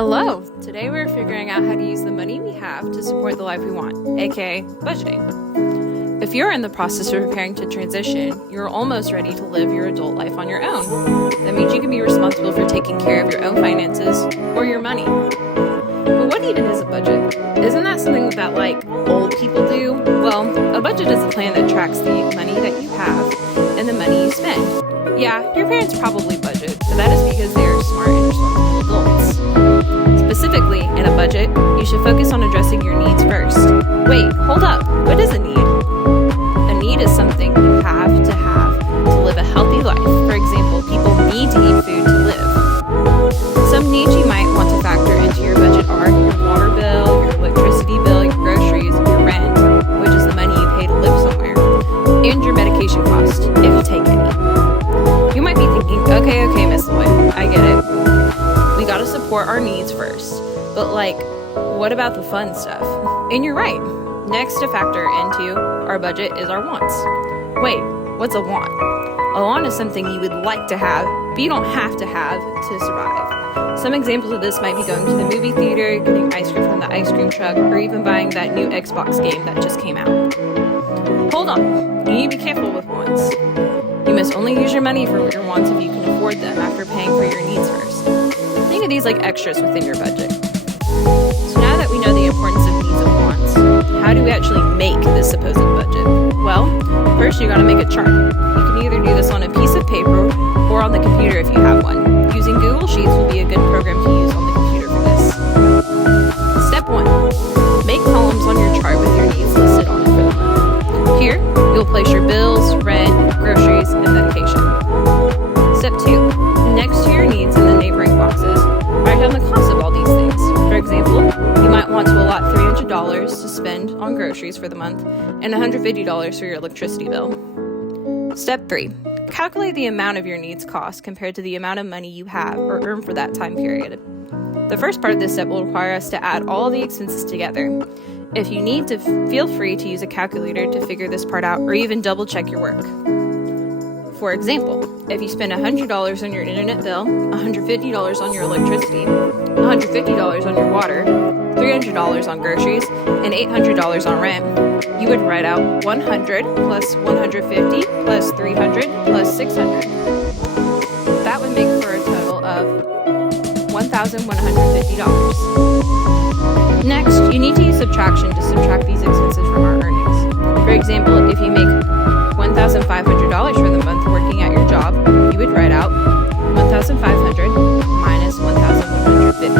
Hello! Today we're figuring out how to use the money we have to support the life we want, aka budgeting. If you're in the process of preparing to transition, you're almost ready to live your adult life on your own. That means you can be responsible for taking care of your own finances or your money. But what even is a budget? Isn't that something that old people do? Well, a budget is a plan that tracks the money that you have and the money you spend. Yeah, your parents probably budget, but that is because they are smart and responsible adults. Specifically, in a budget, you should focus on addressing your needs first. Wait, hold up. What is a need? A need is something you have to live a healthy life. For example, people need to eat food to live. Some needs you might want to factor into your budget are your water bill, your electricity bill, your groceries, your rent, which is the money you pay to live somewhere, and your medication cost, if you take any. You might be thinking, okay, Miss Lloyd, I get it. We gotta support our needs first. But what about the fun stuff? And you're right. Next to factor into our budget is our wants. Wait, what's a want? A want is something you would like to have, but you don't have to survive. Some examples of this might be going to the movie theater, getting ice cream from the ice cream truck, or even buying that new Xbox game that just came out. Hold on, you need to be careful with wants. You must only use your money for your wants if you can afford them after paying for your needs first. Think of these like extras within your budget. So now that we know the importance of needs and wants, how do we actually make this supposed budget? Well, first you gotta make a chart. You can either do this on a piece of paper or on the computer if you have one. Using Google Sheets will be a good program to use on the computer for this. Step 1. Make columns on your chart with your needs listed on it for the month. Here, you'll place your bills, rent, groceries, and medication. Step 2. Next to your needs in the neighboring boxes, write down the cost of all these things. For example, you might want to allot $300 to spend on groceries for the month and $150 for your electricity bill. Step 3. Calculate the amount of your needs cost compared to the amount of money you have or earn for that time period. The first part of this step will require us to add all the expenses together. If you need to, feel free to use a calculator to figure this part out or even double check your work. For example, if you spend $100 on your internet bill, $150 on your electricity, $150 on your water, $300 on groceries, and $800 on rent, you would write out 100 plus 150 plus 300 plus 600. That would make for a total of $1,150. Next, you need to use subtraction to subtract these expenses from our earnings. For example, if you make $1,500 for the month working at your job, you would write out 1,500 minus 1,150.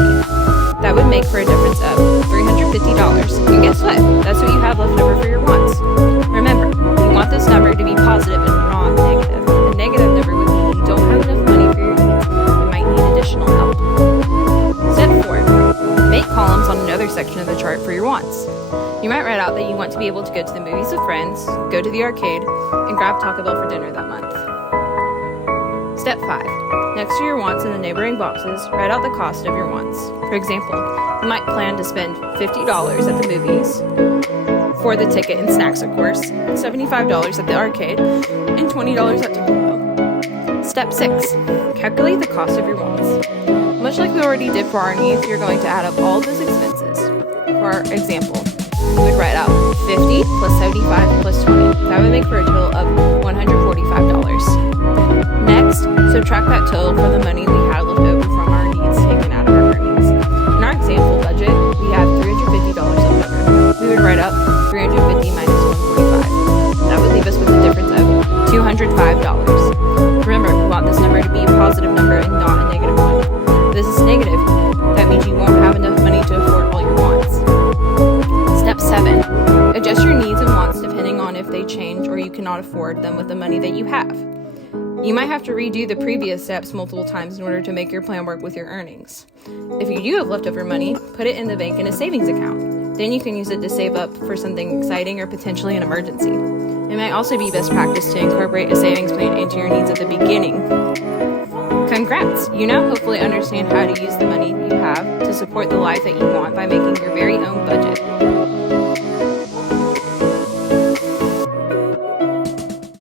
That would make for a difference of $350. And guess what? That's what you have left over for your wants. Remember, you want this number to be positive and not negative. A negative number would mean you don't have enough money for your needs and might need additional help. Step 4. Make columns on another section of the chart for your wants. You might write out that you want to be able to go to the movies with friends, go to the arcade, and grab Taco Bell for dinner that month. Step 5. Next to your wants in the neighboring boxes, write out the cost of your wants. For example, you might plan to spend $50 at the movies, for the ticket and snacks, of course, $75 at the arcade, and $20 at Taco Bell. Step 6. Calculate the cost of your wants. Much like we already did for our needs, you're going to add up all those expenses. For example, you would write out 50 plus 75 plus 20. That would make for a total of $145. Next, subtract that total from the money we had left over from our needs taken out of our earnings. In our example budget, we have $350 left over. We would write up 350 minus 145. That would leave us with a difference of $205. Remember, we want this number to be a positive number and not a negative one. If this is negative, that means you won't have enough money to afford all your wants. Step 7. Adjust your needs and wants depending on if they change or you cannot afford them with the money that you have. You might have to redo the previous steps multiple times in order to make your plan work with your earnings. If you do have leftover money, put it in the bank in a savings account. Then you can use it to save up for something exciting or potentially an emergency. It might also be best practice to incorporate a savings plan into your needs at the beginning. Congrats! You now hopefully understand how to use the money you have to support the life that you want by making your very own budget.